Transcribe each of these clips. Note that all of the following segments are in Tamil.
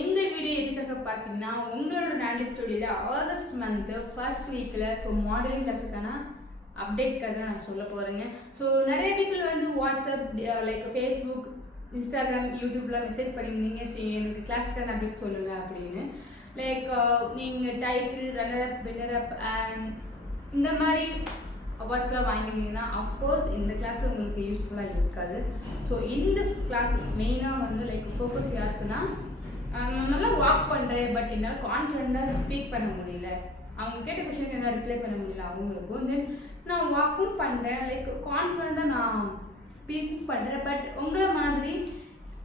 இந்த வீடியோ எதுக்காக பார்த்தீங்கன்னா உங்களோட நாண்டி ஸ்டுடியோவில் ஆகஸ்ட் மந்த்து ஃபர்ஸ்ட் வீக்கில் ஸோ மாடலிங் கிளாஸுக்கான அப்டேட்காக நான் சொல்ல போகிறேங்க. ஸோ நிறைய பீப்புள் வந்து வாட்ஸ்அப் லைக் ஃபேஸ்புக் இன்ஸ்டாகிராம் யூடியூப்லாம் மெசேஜ் பண்ணியிருந்தீங்க. சரி எனக்கு கிளாஸுக்கான அப்டேட் சொல்லுங்கள் அப்படின்னு. லைக் நீங்கள் டைட்டில் ரன்னர் வின்னர் அண்ட் இந்த மாதிரி அவார்ட்ஸ்லாம் வாங்கினீங்கன்னா அஃப்கோர்ஸ் இந்த கிளாஸ் உங்களுக்கு யூஸ்ஃபுல்லாக இருக்காது. ஸோ இந்த கிளாஸ் மெயினாக வந்து லைக் ஃபோக்கஸ் யாருக்குன்னா நான் நல்லா வாக் பண்ணுறேன் பட் என்னால் கான்ஃபிடென்ட்டாக ஸ்பீக் பண்ண முடியல, அவங்க கேட்ட கொஷனுக்கு என்னால் ரிப்ளை பண்ண முடியல அவங்களுக்கும். தென் நான் வாக்கும் பண்ணுறேன் லைக் கான்ஃபிடென்ட்டாக நான் ஸ்பீக்கும் பண்ணுறேன் பட் உங்களை மாதிரி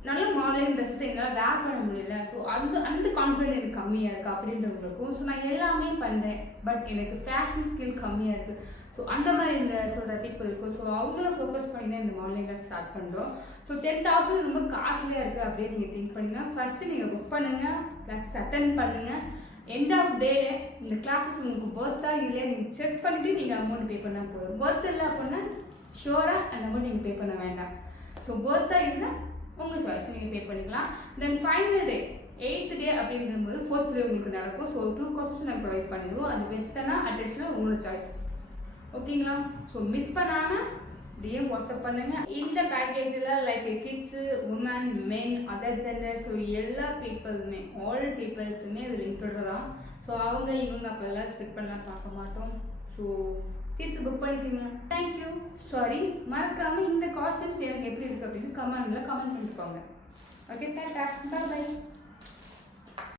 நல்ல மாடலிங் ட்ரெஸ்ஸஸ் எங்களால் வேர் பண்ண முடியல. ஸோ அந்த கான்ஃபிடென்ட் எனக்கு கம்மியாக இருக்குது அப்படின்றவங்களுக்கும். ஸோ நான் எல்லாமே பண்ணுறேன் பட் எனக்கு ஃபேஷன் ஸ்கில் கம்மியாக இருக்குது. ஸோ அந்த மாதிரி இந்த சொல்கிற பீப்புள் இருக்கும். ஸோ அவங்கள ஃபோக்கஸ் பண்ணி தான் இந்த மாடலிங் கிளாஸ் ஸ்டார்ட் பண்ணுறோம். ஸோ 10,000 ரொம்ப காஸ்ட்லியாக இருக்குது அப்படின்னு நீங்கள் திங்க் பண்ணுங்கள். ஃபஸ்ட்டு நீங்கள் புக் பண்ணுங்கள், கிளாஸஸ் அட்டன் பண்ணுங்கள். எண்ட் ஆஃப் டே இந்த கிளாஸஸ் உங்களுக்கு ஒர்த்தா இல்லையா நீங்கள் செக் பண்ணிவிட்டு நீங்கள் அமௌண்ட் பே பண்ணால் போதும். ஒர்த் இல்லை அப்படின்னா ஷோராக அந்த அமௌண்ட் நீங்கள் பே பண்ண வேண்டாம். ஸோ ஒர்த்தா இல்லை உங்கள் சாய்ஸ் நீங்கள் பே பண்ணிக்கலாம். தென் ஃபைனல் டே 8th டே அப்படின்றபோது 4th டே உங்களுக்கு நடக்கும். ஸோ 2 கோர்சஸ் நாங்கள் ப்ரொவைட் பண்ணிடுவோம். அது பெஸ்ட்டானா அட்ரஸ்னால் உங்களோட சாய்ஸ். ஓகேங்களா? ஸோ மிஸ் பண்ணாமல் டிஎம் வாட்ஸ்அப் பண்ணுங்கள். இந்த பேக்கேஜில் லைக் கிட்ஸு உமன் மென் அதர் ஜெண்டர் ஸோ எல்லா பீப்புளுமே ஆல் பீப்புள்ஸுமே இதில் இன்க்ளூட் தான். ஸோ அவங்க இவங்க அப்போல்லாம் ஸ்கிப் பண்ணலாம் பார்க்க மாட்டோம். ஸோ சீட்டு புக் பண்ணிக்கோங்க. தேங்க்யூ. சாரி மறக்காமல் இந்த காஸ்டியூம்ஸ் எனக்கு எப்படி இருக்குது அப்படின்னு கமெண்ட் பண்ணிட்டு போங்க. Okay tata bye by.